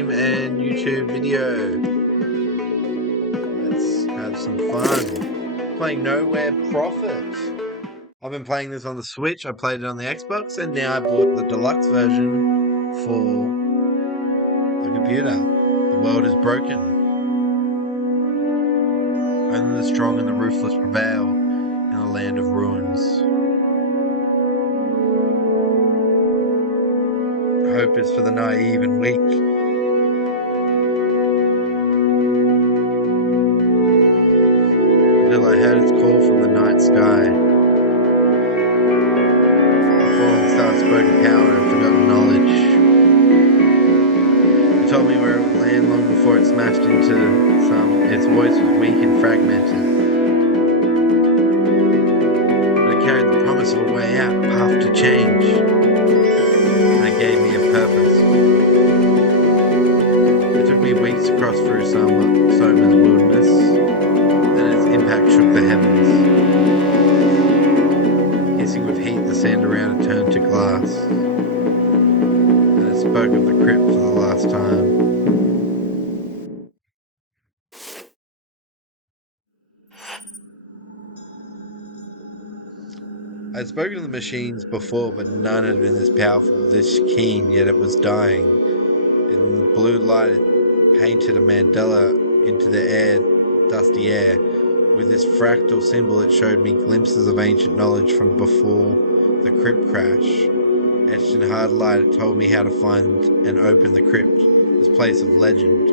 stream and YouTube video. Let's have some fun. Playing Nowhere Profit. I've been playing this on the Switch, I played it on the Xbox, and now I bought the deluxe version for the computer. The world is broken. Only the strong and the ruthless prevail in a land of ruins. Hope is for the naive and weak. Until I heard its call from the night sky. The falling star spoke of power and forgotten knowledge. It told me where it would land long before it smashed into some. Its voice was weak and fragmented. But it carried the promise of a way out, a path to change. And it gave me a purpose. It took me weeks to cross through Soma's wilderness. Impact shook the heavens. Hissing with heat, the sand around it turned to glass. And it spoke of the crypt for the last time. I'd spoken to the machines before, but none had been this powerful, this keen, yet it was dying. In blue light, it painted a mandala into the dusty air. With this fractal symbol, it showed me glimpses of ancient knowledge from before the crypt crash. Etched in hard light, it told me how to find and open the crypt, this place of legend.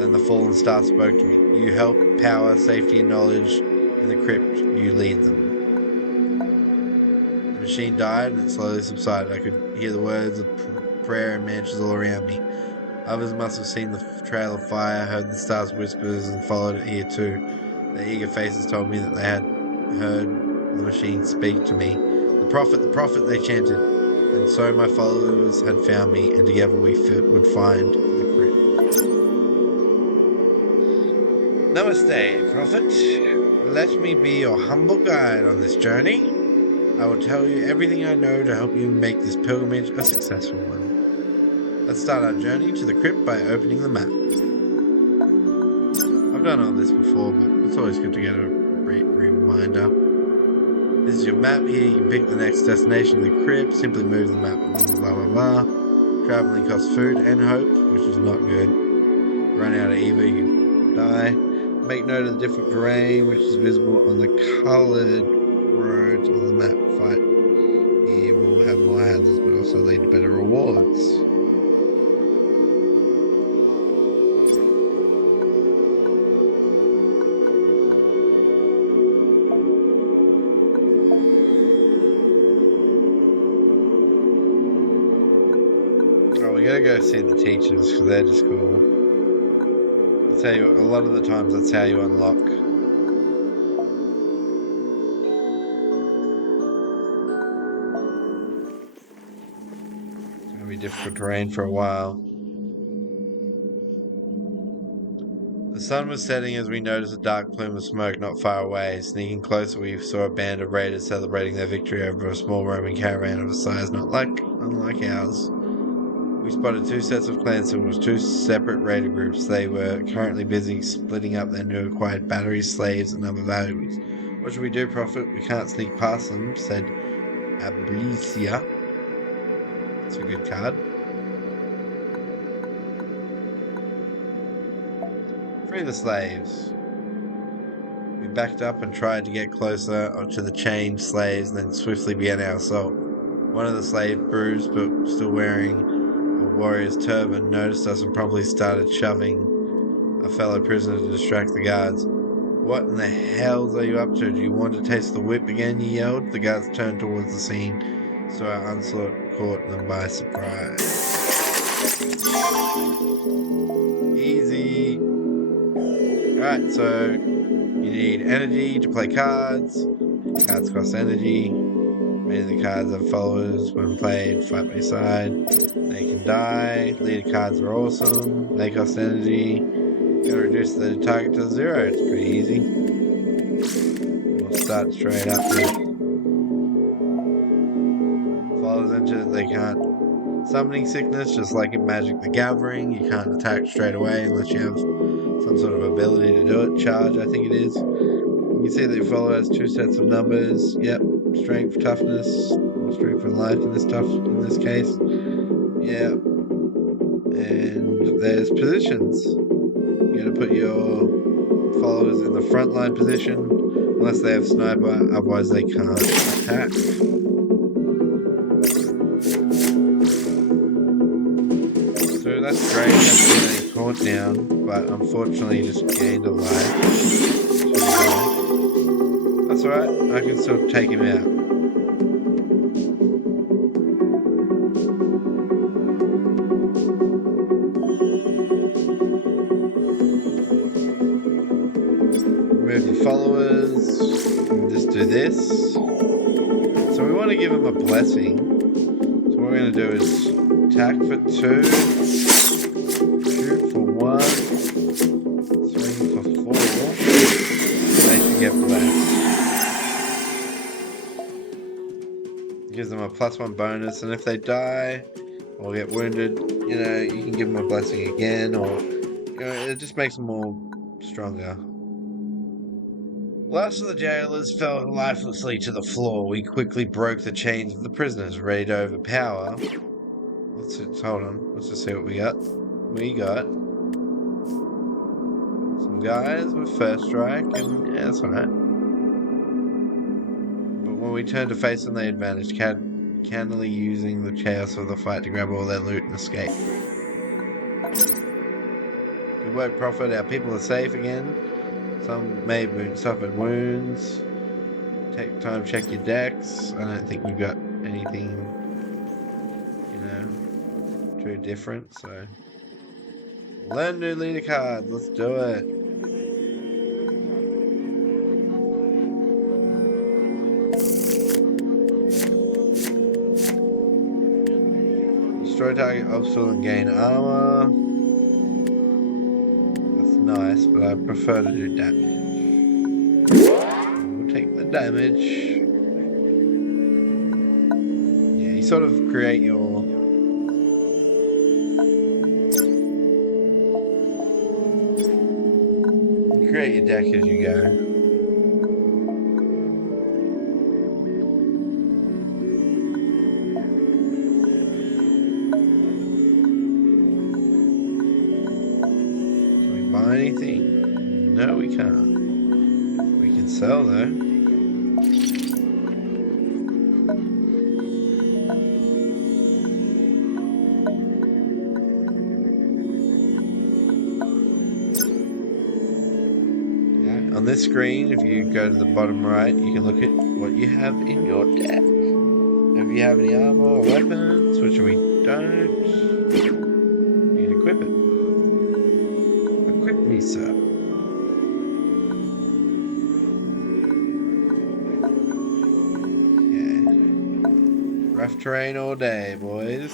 Then the fallen star spoke to me. You help, power, safety, and knowledge in the crypt. You lead them. The machine died and it slowly subsided. I could hear the words of prayer and mantras all around me. Others must have seen the trail of fire, heard the star's whispers, and followed it here too. Their eager faces told me that they had heard the machine speak to me. The prophet, they chanted. And so my followers had found me, and together we would find the crypt. Namaste, prophet. Let me be your humble guide on this journey. I will tell you everything I know to help you make this pilgrimage a successful one. Let's start our journey to the crypt by opening the map. I've done all this before, but it's always good to get a reminder. This is your map here. You can pick the next destination, the crypt. Simply move the map. Blah, blah, blah. Traveling costs food and hope, which is not good. Run out of either, you die. Make note of the different terrain, which is visible on the coloured roads on the map. Fight here will have more hazards, but also lead to better rewards. We gotta go see the teachers because they're just cool. I'll tell you, a lot of the times that's how you unlock. It's gonna be difficult terrain for a while. The sun was setting as we noticed a dark plume of smoke not far away. Sneaking closer, we saw a band of raiders celebrating their victory over a small Roman caravan of a size unlike ours. We spotted two sets of clan symbols, two separate raider groups. They were currently busy splitting up their new acquired batteries, slaves, and other valuables. What should we do, Prophet? We can't sneak past them, said Ablicia. That's a good card. Free the slaves. We backed up and tried to get closer to the chained slaves, then swiftly began our assault. One of the slaves, bruised but still wearing warrior's turban, noticed us and promptly started shoving a fellow prisoner to distract the guards. What in the hell are you up to? Do you want to taste the whip again? He yelled. The guards turned towards the scene, so our onslaught caught them by surprise. Easy. Alright, so you need energy to play cards. Cards cost energy. Many of the cards have followers when played, fight by your side. They can die. Leader cards are awesome. They cost energy. Gotta reduce the target to 0. It's pretty easy. We'll start straight up with followers enter. They can't summoning sickness, just like in Magic the Gathering. You can't attack straight away unless you have some sort of ability to do it. Charge, I think it is. You can see that your follower has two sets of numbers. Yep, strength, toughness, or strength and life in this case. Yeah, and there's positions. You gotta put your followers in the frontline position, unless they have sniper, otherwise they can't attack. So that's great, that's getting taunt down, but unfortunately just gained a life. That's alright, I can still take him out. Remove your followers, and just do this. So we want to give him a blessing. So what we're going to do is attack for 2, shoot for 1, swing for 4. They should get blessed. Gives them a +1 bonus, and if they die or get wounded, you know, you can give them a blessing again, or you know, it just makes them more stronger. Last of the jailers fell lifelessly to the floor. We quickly broke the chains of the prisoners, ready to overpower. Hold on. Let's just see what we got. We got some guys with first strike, and yeah, that's alright. But when we turned to face them, they advantaged, cannily using the chaos of the fight to grab all their loot and escape. Good work, Prophet. Our people are safe again. Some may have suffered wounds. Take time to check your decks. I don't think we've got anything, you know, too different, so. Learn new leader cards. Let's do it. Destroy target obstacle and gain armor. That's nice, but I prefer to do damage. We'll take the damage. Yeah, you sort of create your... You create your deck as you go. Buy anything? No, we can't. We can sell though. On this screen, if you go to the bottom right, you can look at what you have in your deck. If you have any armor or weapons, which we don't, you can equip it. Equip me, sir. Yeah. Rough terrain all day, boys.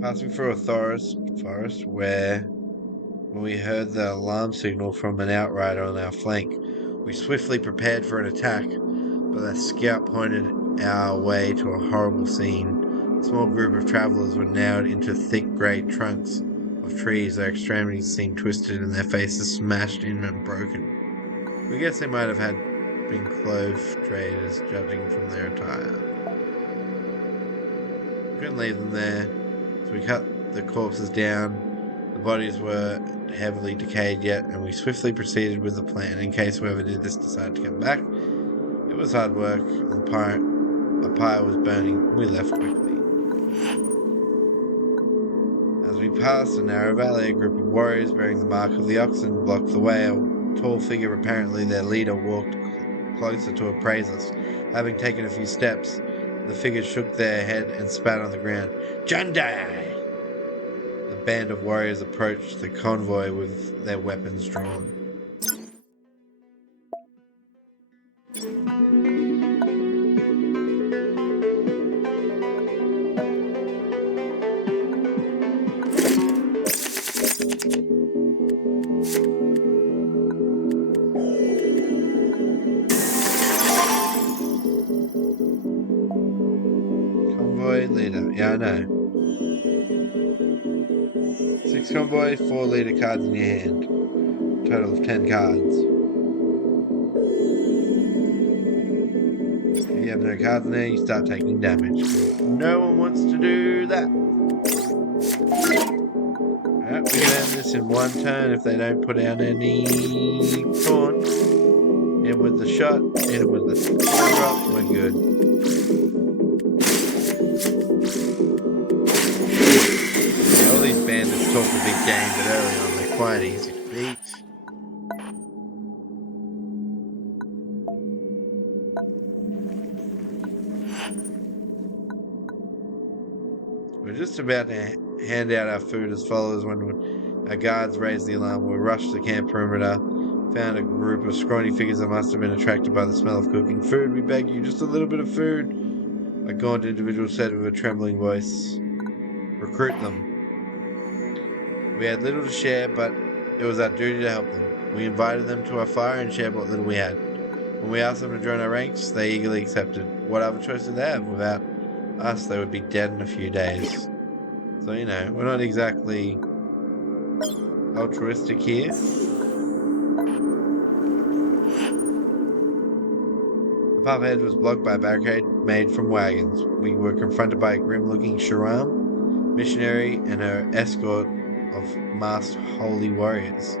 Passing through a forest where when we heard the alarm signal from an outrider on our flank, we swiftly prepared for an attack, but the scout pointed our way to a horrible scene. A small group of travellers were nailed into thick grey trunks of trees. Their extremities seemed twisted and their faces smashed in and broken. We guess they might have been clove traders, judging from their attire. We couldn't leave them there, so we cut the corpses down. The bodies were heavily decayed yet, and we swiftly proceeded with the plan in case whoever did this decided to come back. It was hard work, and a pyre was burning. We left quickly. As we passed a narrow valley, a group of warriors bearing the mark of the oxen blocked the way. A tall figure, apparently their leader, walked closer to appraise us. Having taken a few steps, the figure shook their head and spat on the ground. Jundai! The band of warriors approached the convoy with their weapons drawn. convoy leader. Yeah, I know. 6 convoy, 4 leader cards in your hand. Total of 10 cards. If you have no cards in there, you start taking damage. No one wants to do that. Alright, we can end this in one turn if they don't put out any taunt. Hit him with the shot, hit him with the drop, we're good. Yeah, all these bandits talk a big game, but early on they're quite easy to beat. We're just about to hand out our food as followers when our guards raised the alarm. We rushed the camp perimeter, found a group of scrawny figures that must have been attracted by the smell of cooking food. We beg you, just a little bit of food. A gaunt individual said with a trembling voice, "Recruit them." We had little to share, but it was our duty to help them. We invited them to our fire and shared what little we had. When we asked them to join our ranks, they eagerly accepted. What other choice did they have? Without us, they would be dead in a few days. So, we're not exactly altruistic here. The path ahead was blocked by a barricade made from wagons. We were confronted by a grim-looking Sharam missionary and her escort of masked holy warriors.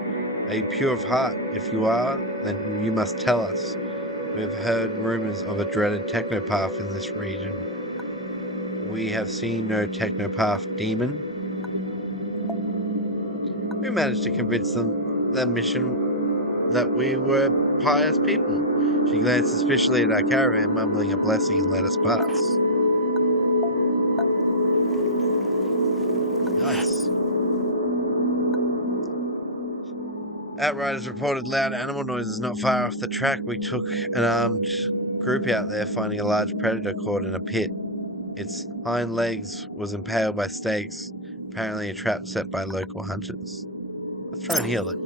Are you pure of heart? If you are, then you must tell us. We have heard rumors of a dreaded technopath in this region. We have seen no technopath demon. We managed to convince that mission that we were pious people. She glanced suspiciously at our caravan, mumbling a blessing, and let us pass. Nice. Outriders reported loud animal noises not far off the track. We took an armed group out there, finding a large predator caught in a pit. Its hind legs was impaled by stakes, apparently a trap set by local hunters. Let's try and heal it.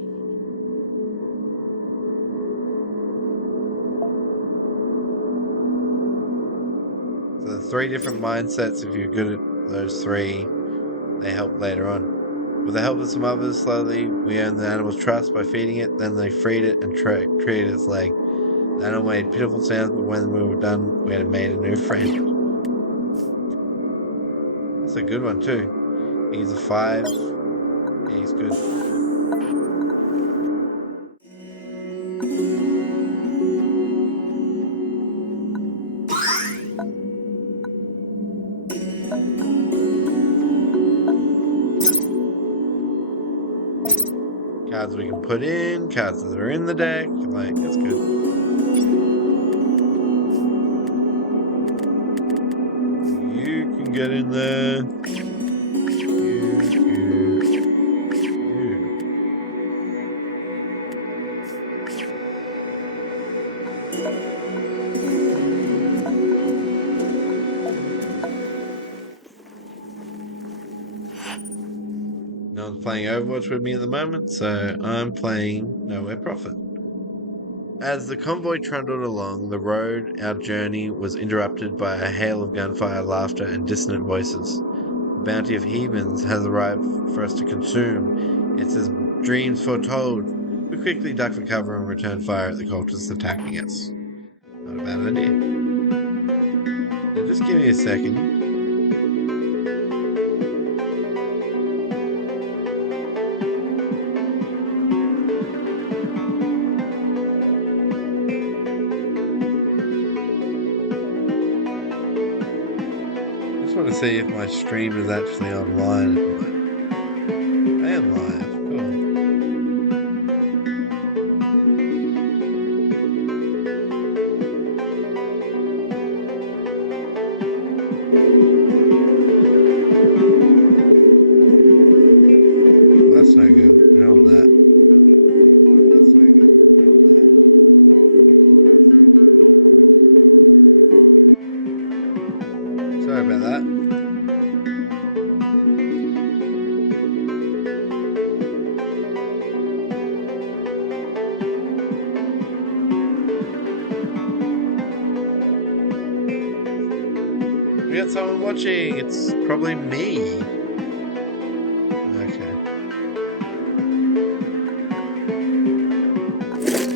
So the 3 different mindsets, if you're good at those 3, they help later on. With the help of some others, slowly we earned the animal's trust by feeding it, then they freed it and treated its leg. The animal made pitiful sounds, but when we were done, we had made a new friend. That's a good one too. He's a 5. Yeah, he's good. Cards we can put in, cards that are in the deck, like, that's good. You can get in there. No one's playing Overwatch with me at the moment, so I'm playing Nowhere Profit. As the convoy trundled along the road, our journey was interrupted by a hail of gunfire, laughter, and dissonant voices. The bounty of heathens has arrived for us to consume. It's as dreams foretold. We quickly duck for cover and return fire at the cultists attacking us. Not a bad idea. Now just give me a second. I want to see if my stream is actually online at the moment. I am live. Cool. Well, that's no good. We don't want that. That's no good. We don't want that. Sorry about that. We got someone watching. It's probably me. Okay.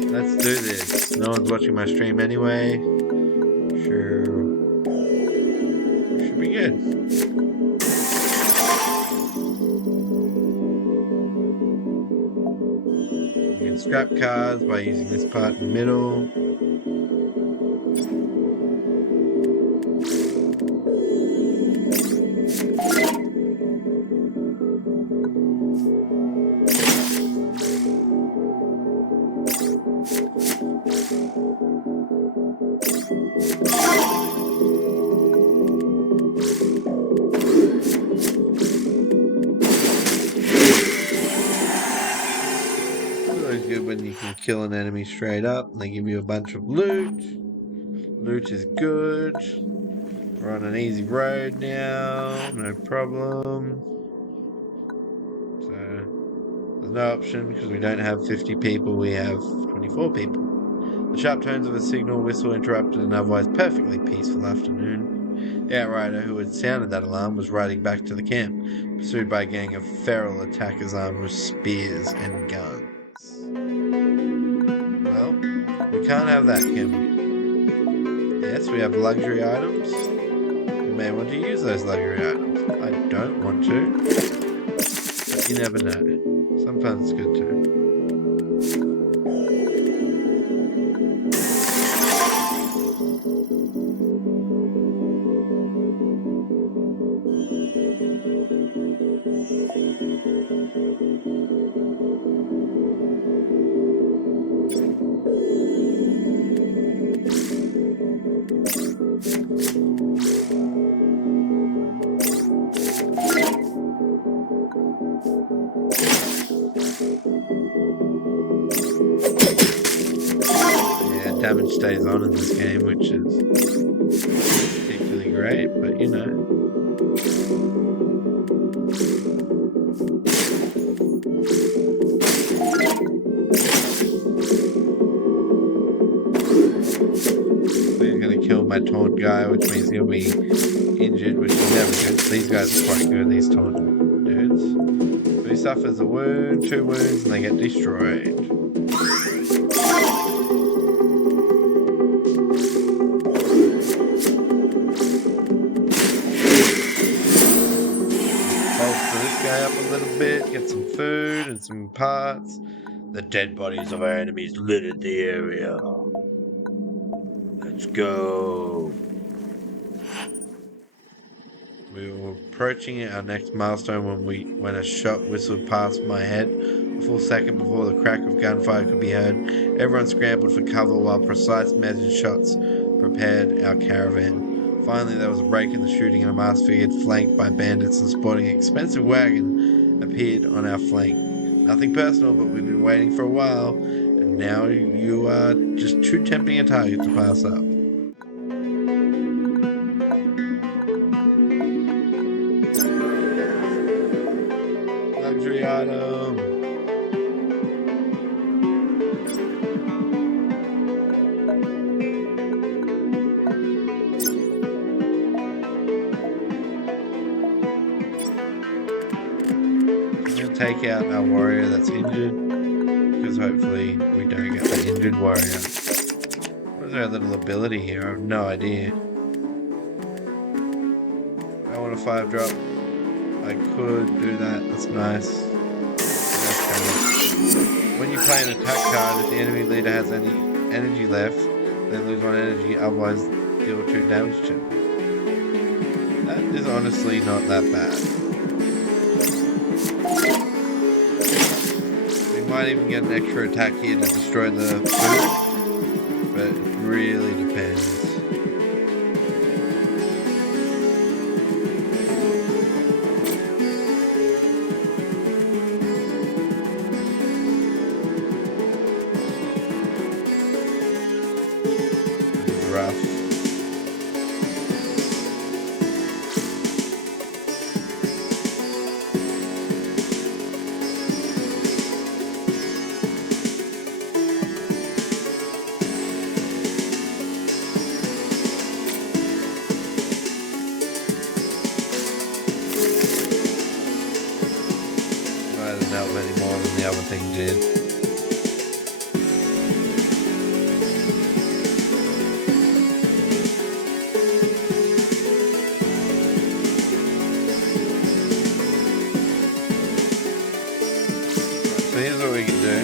Let's do this. No one's watching my stream anyway. Sure. Should be good. You can scrap cars by using this part in the middle. When you can kill an enemy straight up and they give you a bunch of loot. Loot is good. We're on an easy road now, no problem. So there's no option because we don't have 50 people, we have 24 people. The sharp tones of a signal whistle interrupted an otherwise perfectly peaceful afternoon. The outrider who had sounded that alarm was riding back to the camp, pursued by a gang of feral attackers armed with spears and guns. Well, we can't have that, can we? Yes, we have luxury items. We may want to use those luxury items. I don't want to, but you never know. Sometimes it's good to. Damage stays on in this game, which is particularly great, but you know. We're gonna kill my taunt guy, which means he'll be injured, which is never good. These guys are quite good, these taunt dudes. So he suffers a wound, 2 wounds, and they get destroyed. Up a little bit, get some food and some parts. The dead bodies of our enemies littered the area. Let's go. We were approaching our next milestone when a shot whistled past my head. A full second before the crack of gunfire could be heard, everyone scrambled for cover while precise measured shots prepared our caravan. Finally, there was a break in the shooting and a masked figure flanked by bandits and sporting an expensive wagon appeared on our flank. Nothing personal, but we've been waiting for a while, and now you are just too tempting a target to pass up. Luxury item. Take out our warrior that's injured, because hopefully we don't get the injured warrior. What is our little ability here? I have no idea. I want a 5-drop. I could do that, that's nice. When you play an attack card, if the enemy leader has any energy left, they lose 1 energy, otherwise deal 2 damage to them. That is honestly not that bad. Might even get an extra attack here to destroy the food, but it really depends. It's rough. did. So here's what we can do.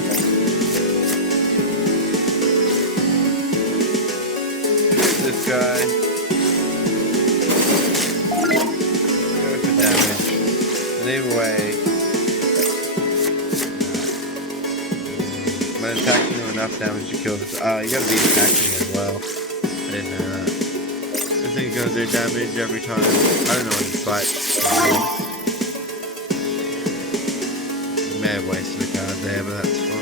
Here's this guy. Go for damage. And either way, when attacking do enough damage to kill this. Oh, you gotta be attacking as well. I didn't know that. This thing's gonna do damage every time. I don't know what it's like. May have wasted a card there, but that's fine.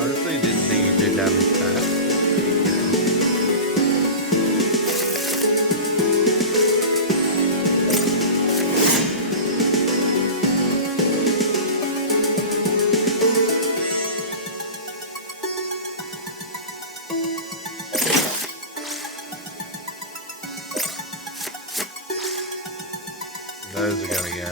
Honestly, didn't think you did damage fast. Those are gonna go.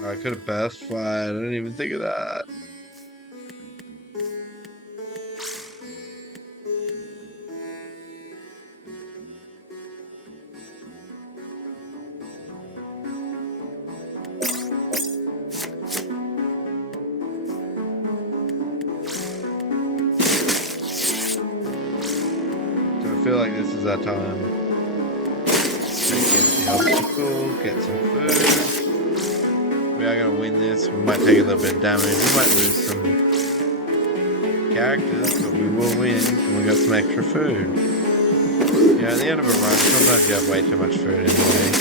I could have burst fired. I didn't even think of that. So I feel like this is our time. Take the obstacle, get some food. We are going to win this. We might take a little bit of damage. We might lose some characters, but we will win. And we got some extra food. Yeah, at the end of a run, sometimes you have way too much food anyway.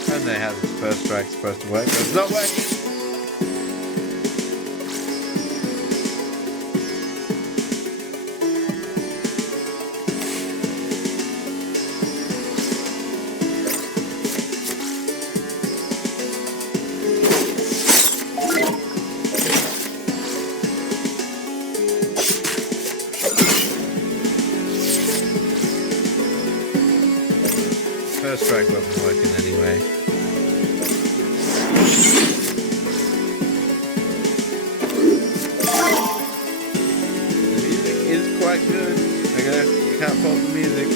I don't know how this first strike's supposed to work, but it's not working. First strike wasn't working anyway. The music is quite good. I can't fault the music.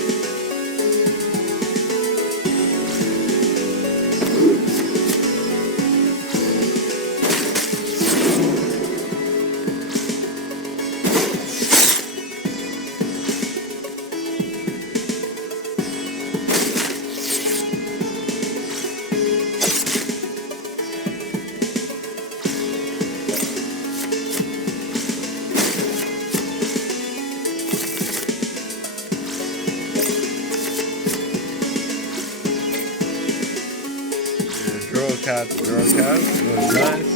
Draw a card, was nice.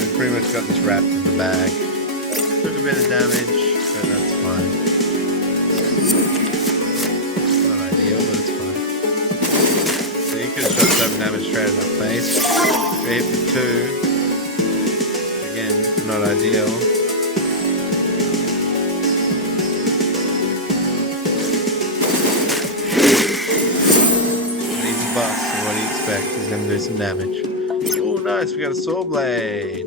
We pretty much got this wrapped in the bag. Took a bit of damage, but that's fine. Not ideal, but it's fine. So you could have shot 7 damage straight in the face. We hit for 2. Again, not ideal. What do you expect? He's gonna do some damage. Oh, nice! We got a saw blade.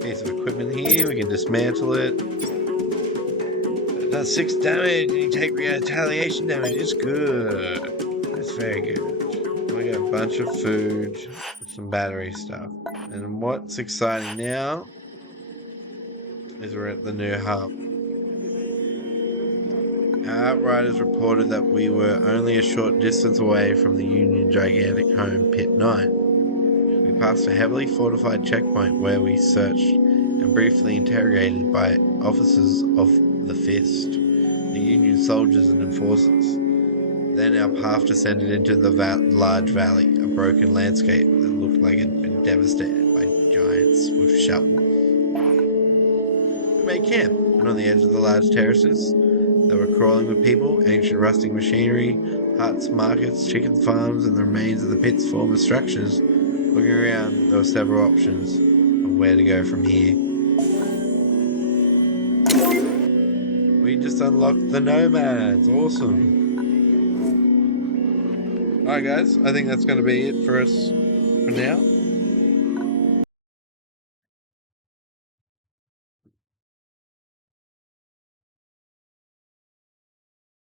Piece of equipment here. We can dismantle it. It does 6 damage, and you take retaliation damage. It's good. That's very good. we got a bunch of food, some battery stuff. And what's exciting now is we're at the new hub. Our outriders reported that we were only a short distance away from the Union gigantic home, Pit 9. We passed a heavily fortified checkpoint where we searched and briefly interrogated by officers of the Fist, the Union soldiers and enforcers. Then our path descended into the large valley, a broken landscape that looked like it had been devastated by giants with shovels. We made camp, and on the edge of the large terraces that were crawling with people, ancient rusting machinery, huts, markets, chicken farms, and the remains of the pit's former structures. Looking around, there were several options of where to go from here. We just unlocked the nomads. Awesome. Alright guys, I think that's going to be it for us for now.